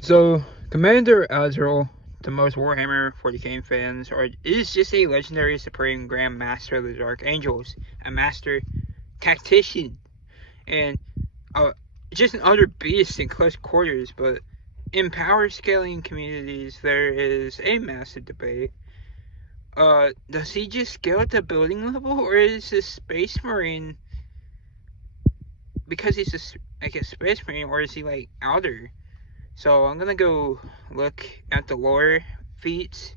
So, Commander Azrael, to most Warhammer 40k fans, is just a legendary Supreme Grand Master of the Dark Angels, a master tactician, and just an utter beast in close quarters. But in power scaling communities, there is a massive debate. Does he just scale at the building level, or is this Space Marine because he's a Space Marine, or is he like outer? So I'm gonna go look at the lore feats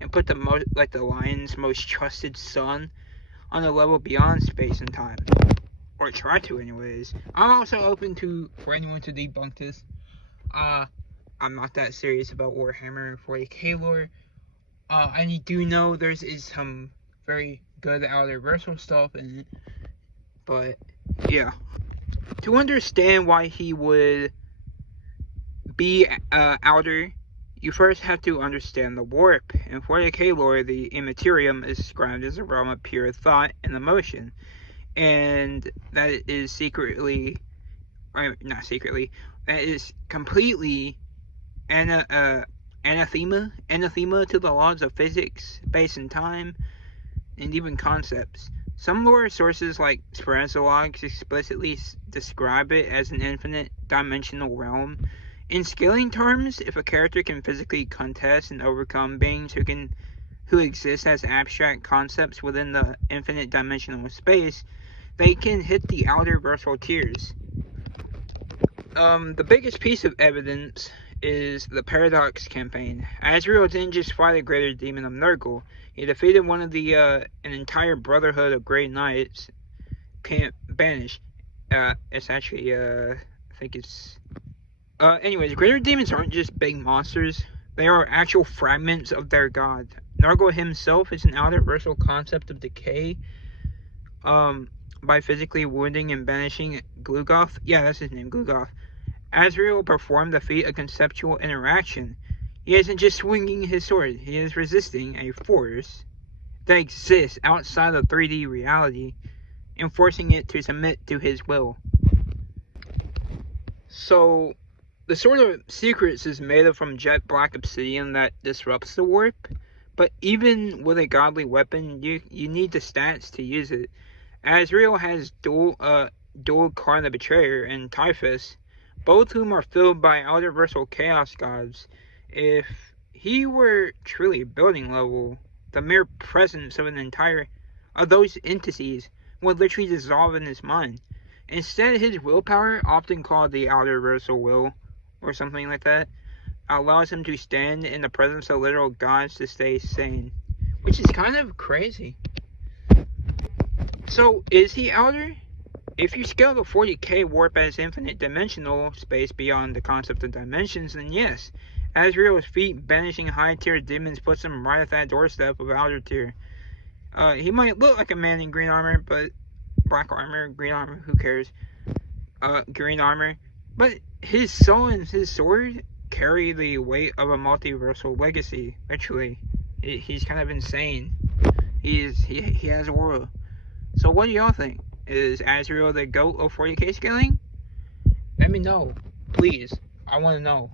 and put the lion's most trusted son on a level beyond space and time, or try to, anyways. I'm also open for anyone to debunk this. I'm not that serious about Warhammer 40k lore. I do know is some very good outer versal stuff in it, but yeah. To understand why he would be outer, you first have to understand the warp. In 40k lore, the immaterium is described as a realm of pure thought and emotion, and that is that is completely anathema to the laws of physics, space and time, and even concepts. Some lore sources like Speranzalogs explicitly describe it as an infinite dimensional realm. In scaling terms, if a character can physically contest and overcome beings who exist as abstract concepts within the infinite dimensional space, they can hit the outer versal tiers. The biggest piece of evidence is the Paradox campaign. Azrael didn't just fight a greater demon of Nurgle. He defeated one of an entire brotherhood of Grey Knights can't banish. It's actually, I think it's... anyways, greater demons aren't just big monsters. They are actual fragments of their god. Nurgle himself is an outer versal concept of decay. By physically wounding and banishing Glugoth. Yeah, that's his name, Glugoth. Azrael performed the feat of conceptual interaction. He isn't just swinging his sword. He is resisting a force that exists outside of 3D reality and forcing it to submit to his will. So, the Sword of Secrets is made from jet black obsidian that disrupts the warp, but even with a godly weapon, you need the stats to use it. Azrael has dual Karn the Betrayer and Typhus, both whom are filled by outer versal chaos gods. If he were truly building level, the mere presence of those entities would literally dissolve in his mind. Instead, his willpower, often called the outer versal will, or something like that, allows him to stand in the presence of literal gods to stay sane. Which is kind of crazy. So, is he outer? If you scale the 40k warp as infinite dimensional space beyond the concept of dimensions, then yes. Azrael's feat banishing high tier demons puts him right at that doorstep of outer tier. He might look like a man in green armor, but black armor, green armor, who cares? Green armor. But his soul and his sword carry the weight of a multiversal legacy, literally. He's kind of insane. He has aura. So what do y'all think? Is Azrael the GOAT of 40k scaling? Let me know. Please. I want to know.